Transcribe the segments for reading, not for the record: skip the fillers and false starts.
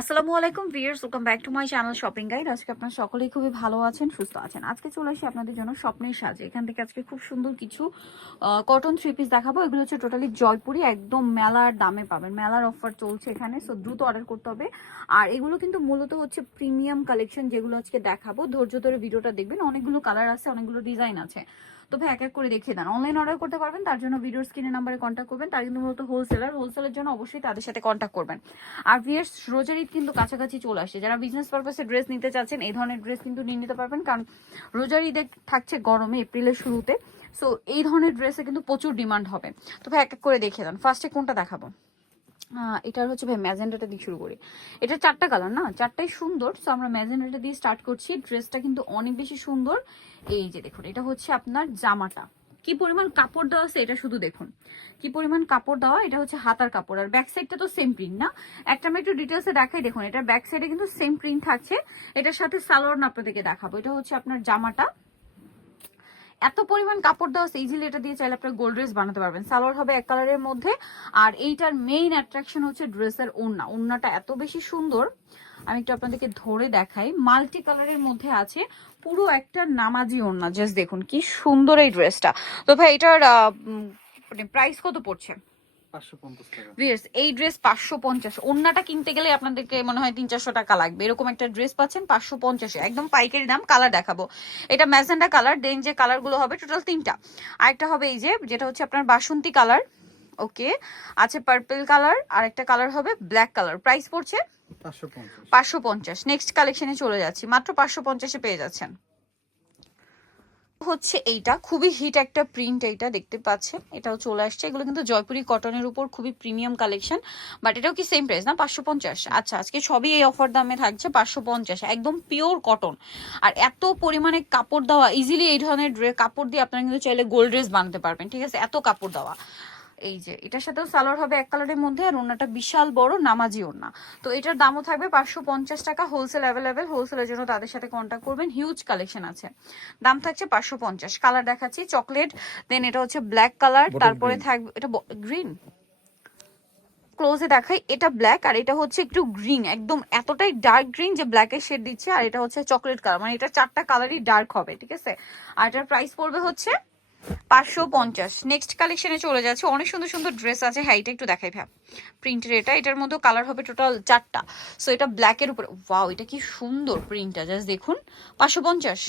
আসসালামু আলাইকুম viewers, welcome back to my channel shopping guide. আজকে আপনারা সকলেই খুবই ভালো আছেন, সুস্থ আছেন। আজকে চলে আসি আপনাদের জন্য স্বপ্নের সাজে। এখান থেকে আজকে খুব সুন্দর কিছু কটন থ্রি পিস দেখাবো। এগুলো হচ্ছে টোটালি জয়পুরি, একদম মেলার দামে পাবেন। মেলার অফার চলছে এখানে, সো দ্রুত অর্ডার করতে হবে। আর এগুলো কিন্তু মূলত হচ্ছে প্রিমিয়াম কালেকশন, যেগুলো আজকে দেখাবো। ধৈর্য ধরে ভিডিওটা দেখবেন, অনেকগুলো কালার আছে, অনেকগুলো ডিজাইন আছে। তো ভাই এক এক করে দেখিয়ে দেন। অনলাইন অর্ডার করতে পারবেন, তার জন্য ভিডিওর স্ক্রিনে নাম্বারে কন্ট্যাক্ট করবেন। তার কিন্তু মূলত হোলসেলের জন্য অবশ্যই তাদের সাথে কন্ট্যাক্ট করবেন। আর ভিউয়ার্স, রোজার ঈদ কিন্তু কাছাকাছি চলে আসছে। যারা বিজনেস পারপাসে ড্রেস নিতে চাচ্ছেন, এই ধরনের ড্রেস কিন্তু নিয়ে নিতে পারবেন, কারণ রোজার ঈদে থাকছে গরমে, এপ্রিলের শুরুতে। সো এই ধরনের ড্রেসে কিন্তু প্রচুর ডিমান্ড হবে। তো ভাই এক এক করে দেখিয়ে দেন। ফার্স্টে কোনটা দেখাবো? এটার হচ্ছে ভাই ম্যাজেন্ডাটা দিয়ে শুরু করি। এটা চারটা কালার না, চারটাই সুন্দর। সো আমরা ম্যাজেন্ডাটা দিয়ে স্টার্ট করছি। ড্রেসটা কিন্তু অনেক বেশি সুন্দর। এই যে দেখুন, এটা হচ্ছে আপনার জামাটা। কি পরিমাণ কাপড় দেওয়া আছে এটা শুধু দেখুন, কি পরিমাণ কাপড় দেওয়া। এটা হচ্ছে হাতার কাপড়, আর ব্যাক সাইডটা তো সেম প্রিন্ট না। একটা আমি একটু ডিটেলসে দেখাই। দেখুন, এটা ব্যাক সাইডে কিন্তু সেম প্রিন্ট থাকছে। এটার সাথে সালোয়ার আপনাদেরকে দেখাবো। এটা হচ্ছে আপনার জামাটা। এত পরিমাণ কাপড় দেওয়া আছে, ইজিলি এটা দিয়ে চাইলে আপনার গোল্ড ড্রেস বানাতে পারবেন। সালোয়ার হবে এক কালারের মধ্যে। আর এইটার মেইন অ্যাট্রাকশন হচ্ছে ড্রেসের ওড়না। ওড়নাটা এত বেশি সুন্দর, আমি একটু আপনাদেরকে ধরে দেখাই। মাল্টি কালারের মধ্যে আছে, পুরো একটা নামাজি ওড়না। জাস্ট দেখুন কি সুন্দর এই ড্রেসটা। তো ভাই এটার প্রাইস কত পড়ছে? 550 টাকা। ভিউয়ার্স, এই ড্রেস 550। ওড়নাটা কিনতে গেলে আপনাদেরকে মনে হয় 300-400 টাকা লাগবে। এরকম একটা ড্রেস পাচ্ছেন 550-এ, একদম পাইকারি দাম। কালার দেখাবো। এটা ম্যাজেন্ডা কালার, দেন যে কালার গুলো হবে টোটাল তিনটা। আরেকটা হবে এই যে, যেটা হচ্ছে আপনার বাসন্তী কালার। ওকে, আছে পার্পল কালার, আর একটা কালার হবে ব্ল্যাক কালার। প্রাইস পড়ছে 550। নেক্সট কালেকশনে চলে যাচ্ছি, মাত্র 550-এ পেয়ে যাচ্ছেন। হচ্ছে এইটা খুবই হিট একটা প্রিন্ট, এইটা দেখতে পাচ্ছেন, এটাও চলে আসছে। এগুলো কিন্তু জয়পুরি কটনের উপর খুবই প্রিমিয়াম কালেকশন। বাট এটাও কি সেম প্রাইস না? 550। আচ্ছা, আজকে সবই এই অফার দামে থাকছে 550, একদম পিওর কটন। আর এত পরিমাণে কাপড় দেওয়া, ইজিলি এই ধরনের কাপড় দিয়ে আপনারা কিন্তু চাইলে গোল্ড ড্রেস বানাতে পারবেন। ঠিক আছে, এত কাপড় দেওয়া। এই যে এটার সাথেও সালোয়ার হবে এক কালারের মধ্যে, আর ওড়নাটা বিশাল বড় নামাজি ওড়না। তো এটার দামও থাকবে 550 টাকা। হোলসেল অ্যাভেলেবেল, হোলসেলের জন্য তাদের সাথে কন্ট্যাক্ট করবেন। হিউজ কালেকশন আছে, দাম থাকছে 550। কালার দেখাচ্ছি, চকলেট, দেন এটা হচ্ছে ব্ল্যাক কালার, তারপরে থাকবে এটা গ্রিন। ক্লোজে দেখাই, এটা ব্ল্যাক, আর এটা হচ্ছে একটু গ্রিন, একদম এতটাই ডার্ক গ্রিন যে ব্ল্যাকের শেড দিচ্ছে। আর এটা হচ্ছে চকলেট কালার, মানে এটা চারটা কালারই ডার্ক হবে। ঠিক আছে, আর এটার প্রাইস পড়বে হচ্ছে 550। নেক্সট কালেকশনে চলে যাচ্ছে। অনেক সুন্দর সুন্দর ড্রেস আছে। হ্যাঁ, এটা একটু দেখাই ভাব প্রিন্টের। এটার মধ্যে কালার হবে টোটাল চারটা। সো এটা ব্ল্যাকের উপরে, ওয়াও এটা কি সুন্দর প্রিন্টটা, জাস্ট দেখুন। 550।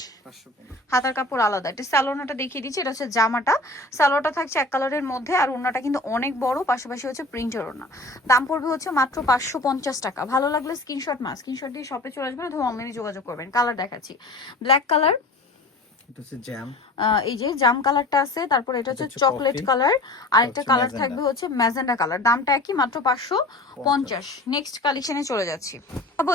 হাতার কাপড় আলাদা। এটা স্যালোনাটা দেখিয়ে দিচ্ছি। এটা হচ্ছে জামাটা। স্যালোটা থাকছে এক কালারের মধ্যে, আর ওড়নাটা কিন্তু অনেক বড়, পাশাপাশি হচ্ছে প্রিন্টের ওড়না। দাম পড়বে হচ্ছে মাত্র 550 টাকা। ভালো লাগলে স্ক্রিনশট দিয়ে শপে চলে আসবেন, অথবা অনলাইনে যোগাযোগ করবেন। কালার দেখাচ্ছি, ব্ল্যাক কালার, এটা হচ্ছে জ্যাম। এই যে জাম কালারটা আছে, তারপর এটা হচ্ছে চকলেট কালার, আর একটা কালার থাকবে হচ্ছে ম্যাজেন্ডা কালার। দামটা একই, মাত্র 550। নেক্সট কালেকশনে চলে যাচ্ছি।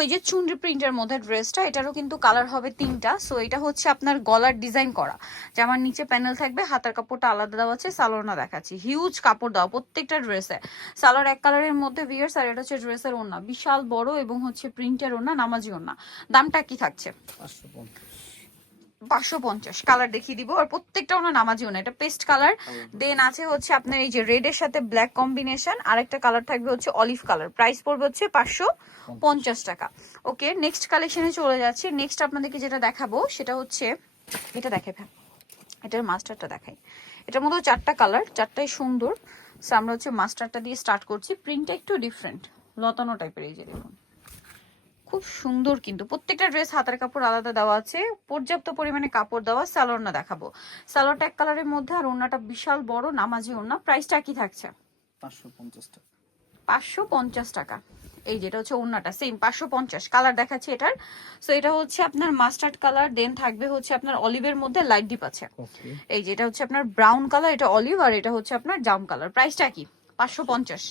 এই যে চুনরি প্রিন্টের মধ্যে ড্রেসটা, এটারও কিন্তু কালার হবে তিনটা। সো এটা হচ্ছে আপনার গলার ডিজাইন করা, জামার নিচে প্যানেল থাকবে, হাতার কাপড়টা আলাদা দেওয়া আছে। সালোয়ারটা দেখাচ্ছি, হিউজ কাপড় দেওয়া প্রত্যেকটা ড্রেসে। সালোয়ার এক কালারের মধ্যে ভিউয়ার্স, আর এটা হচ্ছে ড্রেসের ওড়না, বিশাল বড় এবং হচ্ছে প্রিন্টের ওড়না, নামাজি ওড়না। দামটা কি থাকছে? 550। কালার দেখিয়ে দিব, আর প্রত্যেকটা ওনার নামাজিও না। এটা পেস্ট কালার, দেন আছে হচ্ছে আপনার এই যে রেড এর সাথে ব্ল্যাক কম্বিনেশন, আর একটা কালার থাকবে হচ্ছে অলিভ কালার। প্রাইস পড়বে হচ্ছে 550 টাকা। ওকে, নেক্সট কালেকশনে চলে যাচ্ছি। নেক্সট আপনাদেরকে যেটা দেখাবো সেটা হচ্ছে এটা, দেখে ভাই এটার মাস্টারটা দেখাই। এটার মধ্যে চারটা কালার, চারটাই সুন্দর। সো আমরা হচ্ছে মাস্টারটা দিয়ে স্টার্ট করছি। প্রিন্টটা একটু ডিফারেন্ট, লতানো টাইপের। এই যে দেখুন, খুব সুন্দর কিন্তু প্রত্যেকটা ড্রেস। হাতার কাপড় আলাদা দেওয়া আছে, পর্যাপ্ত পরিমাণে কাপড় দেওয়া। সালোয়ার দেখাবো, সালোয়ারটা এক কালারের মধ্যে, আর ওড়নাটা বিশাল বড় নামাজি ওড়না। প্রাইসটা কি থাকছে? 550 টাকা। 550 টাকা। এই যেটা হচ্ছে ওড়নাটা সেম 550। কালার দেখাচ্ছি এটার। সো এটা হচ্ছে আপনার মাস্টার্ড কালার, দেন থাকবে হচ্ছে আপনার অলিভের মধ্যে লাইট ডিপ আছে। এই যেটা হচ্ছে আপনার ব্রাউন কালার, এটা অলিভ, আর এটা হচ্ছে আপনার জাম কালার। প্রাইসটা কি? 550।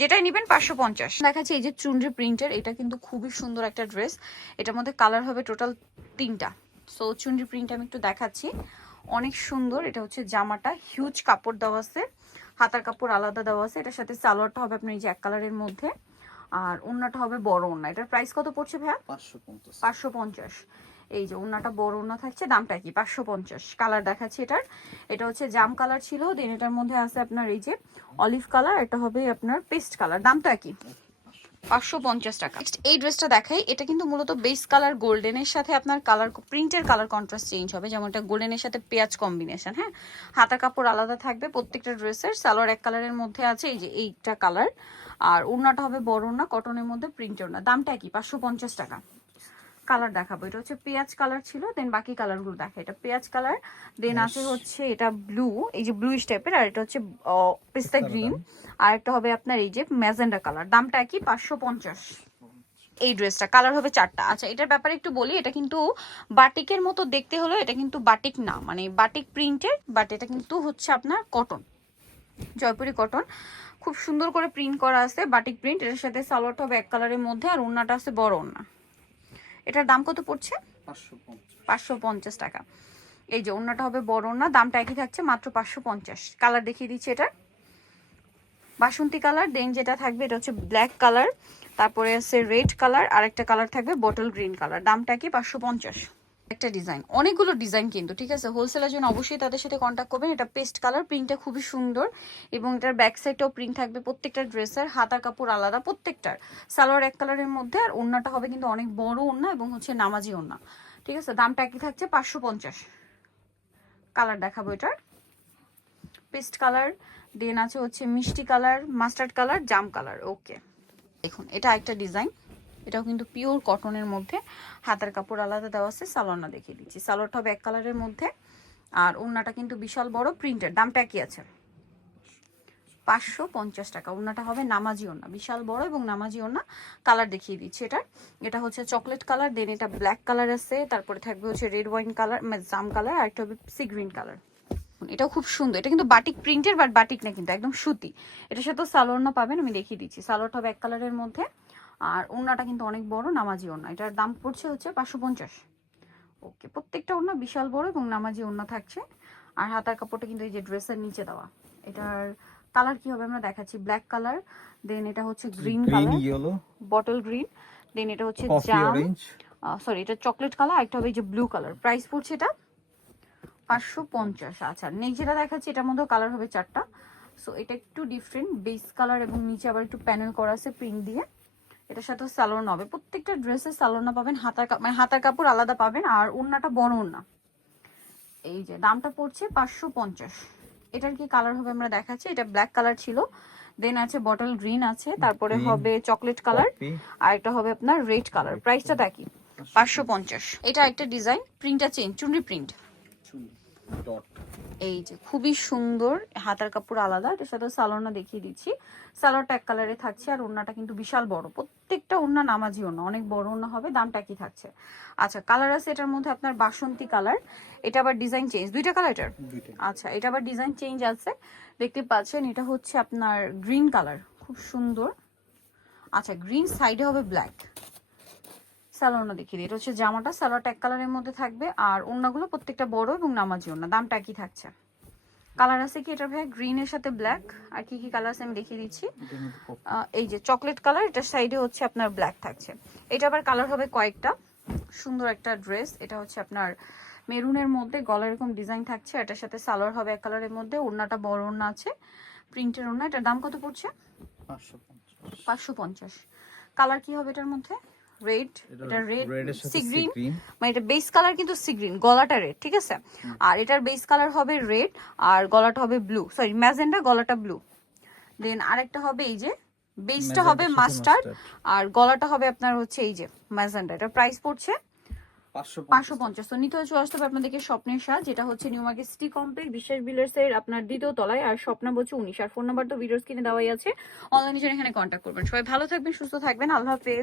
যেটাই নেবেন 550। দেখাচ্ছি এই যে চুনরি প্রিন্টের, এটা কিন্তু খুবই সুন্দর একটা ড্রেস। এটার মধ্যে কালার হবে টোটাল তিনটা। সো চুনরি প্রিন্ট আমি একটু দেখাচ্ছি, অনেক সুন্দর। এটা হচ্ছে জামাটা, হিউজ কাপড় দেওয়া আছে, হাতার কাপড় আলাদা দেওয়া আছে। এটার সাথে সালোয়ারটা হবে আপনার এই যে এক কালারের মধ্যে, আর ওড়নাটা হবে বড় ওড়না। এটার প্রাইস কত পড়ছে ভাইয়া? 550। এই যে ওড়নাটা বড় ওড়না থাকছে, দামটা কি? 550। কালার দেখাচ্ছি এটার। এটা হচ্ছে জাম কালার ছিল, দেন এটার মধ্যে আছে আপনার এই যে অলিভ কালার, এটা হবে আপনার পেস্ট কালার। দামটা কি? 550 টাকা। নেক্সট এই ড্রেসটা দেখাই, এটা কিন্তু মূলত বেস কালার গোল্ডেনের সাথে আপনার কালার প্রিন্টের কালার কন্ট্রাস্ট চেঞ্জ হবে, যেমন এটা গোল্ডেনের সাথে পেঁয়াজ কম্বিনেশন। হ্যাঁ, হাতার কাপড় আলাদা থাকবে প্রত্যেকটা ড্রেসের। সালোয়ার এক কালারের মধ্যে আছে, এই যে এইটা কালার। আর ওড়নাটা হবে বড় ওড়না, কটনের মধ্যে প্রিন্ট ওড়না। দামটা কি? 550 টাকা। কালার দেখাবো, এটা হচ্ছে পেঁয়াজ কালার ছিল, দেন বাকি কালারগুলো দেখা। এটা পেঁয়াজ কালার, দেন আছে হচ্ছে এটা ব্লু, এই যে ব্লু টাইপের, আর এটা হচ্ছে পিস্তা গ্রিন, আর একটা হবে আপনার এই যে ম্যাজেন্ডা কালার। দামটা কি? 550। এই ড্রেসটা কালার হবে 4টা। আচ্ছা, এটার ব্যাপারে একটু বলি, এটা কিন্তু বাটিকের মতো দেখতে হলো, এটা কিন্তু বাটিক না, মানে বাটিক প্রিন্টের, বাট এটা কিন্তু হচ্ছে আপনার কটন, জয়পুরি কটন। খুব সুন্দর করে প্রিন্ট করা আছে, বাটিক প্রিন্ট। এটার সাথে সালোয়ারটা হবে এক কালারের মধ্যে, আর ওড়নাটা আছে বড় ওড়না। এটার দাম কত পড়ছে? 550 টাকা। এই যে ওড়নাটা হবে বড় ওড়না, দামটা একই থাকছে, মাত্র 550। কালার দেখিয়ে দিচ্ছি, এটা বাসন্তী কালার, দেন যেটা থাকবে এটা হচ্ছে ব্ল্যাক কালার, তারপরে আছে রেড কালার, আর একটা কালার থাকবে বটল গ্রিন কালার। দামটা কি? 550। একটা ডিজাইন, অনেকগুলো ডিজাইন কিন্তু, ঠিক আছে। হোলসেলের জন্য অবশ্যই তাদের সাথে কন্ট্যাক্ট করবেন। এটা পেস্ট কালার, প্রিন্টটা খুবই সুন্দর, এবং এটার ব্যাক সাইডটাও প্রিন্ট থাকবে প্রত্যেকটা ড্রেসের। হাতার কাপড় আলাদা প্রত্যেকটার, সালোয়ার এক কালারের মধ্যে, আর ওড়নাটা হবে কিন্তু অনেক বড় ওড়না, এবং হচ্ছে নামাজি ওড়না, ঠিক আছে। দামটা একই থাকছে, 550। কালার দেখাবো, এটার পেস্ট কালার, দেন আছে হচ্ছে মিষ্টি কালার, মাস্টার্ড কালার, জাম কালার। ওকে, দেখুন এটা একটা ডিজাইন, এটাও কিন্তু পিওর কটনের মধ্যে, হাতার কাপড় আলাদা দেওয়া আছে। সালোয়ারটা দেখিয়ে দিচ্ছি, সালোয়ারটা হবে এক কালারের মধ্যে, আর ওড়নাটা কিন্তু বিশাল বড় প্রিন্টের। দামটা কি আছে? 550 টাকা। ওড়নাটা হবে নামাজি ওড়না, বিশাল বড় এবং নামাজি ওড়না। কালার দেখিয়ে দিচ্ছি, এটা হচ্ছে চকলেট কালার, দেন এটা ব্ল্যাক কালার আছে, তারপরে থাকবে হচ্ছে রেড ওয়াইন কালার, জাম কালার, আর একটা হবে সি গ্রিন কালার। এটাও খুব সুন্দর, এটা কিন্তু বাটিক প্রিন্টের, বাট বাটিক না কিন্তু, একদম সুতি। এটার সাথে সালোয়ারটা পাবেন, আমি দেখিয়ে দিচ্ছি। সালোয়ারটা হবে এক কালারের মধ্যে, আর ওড়নাটা কিন্তু অনেক বড় নামাজি ওড়না। এটার দাম পড়ছে হচ্ছে 550। ওকে, প্রত্যেকটা ওড়না বিশাল বড় এবং নামাজি ওড়না থাকছে। আর হাতার কাপড়টা কিন্তু এই যে ড্রেসের নিচে দেওয়া। এটার কালার কি হবে আমরা দেখাচ্ছি, ব্ল্যাক কালার, দেন এটা হচ্ছে গ্রিন কালার, বটল গ্রিন, দেন এটা হচ্ছে জাম, সরি এটা চকলেট কালার, একটা হবে এই যে ব্লু কালার। প্রাইস পড়ছে এটা 550। আচ্ছা, নেক্সট যেটা দেখাচ্ছি, এটার মধ্যে কালার হবে 4টা। সো এটা একটু ডিফারেন্ট, বেস কালার, এবং নিচে আবার একটু প্যানেল করা আছে প্রিন্ট দিয়ে। এটার সাথে সালোয়ার হবে, প্রত্যেকটা ড্রেসের সালোয়ার পাবেন, মানে হাতার কাপড় আলাদা পাবেন, আর ওড়নাটা বড় ওড়না। এই যে দামটা পড়ছে 550। এটার কি কালার হবে আমরা দেখাচ্ছি, এটা ব্ল্যাক কালার ছিল, দেন আছে বটল গ্রিন আছে, তারপরে হবে চকলেট কালার, আর এটা হবে আপনার রেড কালার। প্রাইসটা দেখি 550। এটা একটা ডিজাইন, প্রিন্টটা চেঞ্জ, চুনরি প্রিন্ট। এই যে খুবই সুন্দর, হাতার কাপড় আলাদা। এটার সাথে সালোয়ারটা দেখিয়ে দিচ্ছি, সালোয়ারটা এক কালারে থাকছে, আর ওড়নাটা কিন্তু বিশাল বড়, প্রত্যেকটা ওড়না নামাজি ওড়না, অনেক বড় ওড়না হবে। দামটা কি থাকছে? আচ্ছা, কালার আছে এটার মধ্যে আপনার বাসন্তী কালার, এটা আবার ডিজাইন চেঞ্জ, দুইটা কালার এটার। আচ্ছা, এটা আবার ডিজাইন চেঞ্জ আছে, দেখতে পাচ্ছেন। এটা হচ্ছে আপনার গ্রিন কালার, খুব সুন্দর। আচ্ছা, গ্রিন সাইডে হবে ব্ল্যাক। সালোয়ারটা দেখিয়ে দিই, এটা হচ্ছে জামাটা, সালোয়ারটা এক কালারের মধ্যে থাকবে, আর ওড়নাগুলো প্রত্যেকটা বড় এবং নামাজি ওড়না। দামটা কি থাকছে? কালার আছে কি এটা ভাই? গ্রিনের সাথে ব্ল্যাক, আর কি কি কালার আছে আমি দেখিয়ে দিচ্ছি। এই যে চকলেট কালার, এটার সাইডে হচ্ছে আপনার ব্ল্যাক থাকছে। এটা আবার কালার হবে কয়েকটা। সুন্দর একটা ড্রেস, এটা হচ্ছে আপনার মেরুনের মধ্যে, গলার এরকম ডিজাইন থাকছে। এটার সাথে সালোয়ার হবে এক কালারের মধ্যে, ওড়নাটা বড় ওড়না আছে, প্রিন্টের ওড়না। এটার দাম কত পড়ছে? 550। কালার কি হবে এটার মধ্যে? রেড, এটা রেড সি গ্রিন, মানে এটা বেস কালার কিন্তু সি গ্রিন, গলাটা রেড, ঠিক আছে। আর এটার বেস কালার হবে রেড, আর গলাটা হবে ব্লু, সরি ম্যাজেন্ডা, গলাটা ব্লু। দেন আরেকটা হবে এই যে বেসটা হবে মাস্টার্ড, আর গলাটা হবে আপনার হচ্ছে এই যে ম্যাজেন্ডা। এটার প্রাইস পড়ছে 550। তো নিতে চলে আসতে হবে আপনাদেরকে স্বপ্নের সাজ, যেটা হচ্ছে নিউ মার্কেট সিটি কমপ্লেক্স, বিশ্বাস বিল্ডার্স এর আপনার দ্বিতীয় তলায়, আর স্বপ্ন বলছে 19। আর ফোন নাম্বার তো ভিডিওস কিনে দেওয়াই আছে, অনলাইনে জন্য এখানে কন্ট্যাক্ট করবেন। সবাই ভালো থাকবেন, সুস্থ থাকবেন, আল্লাহ হাফেজ।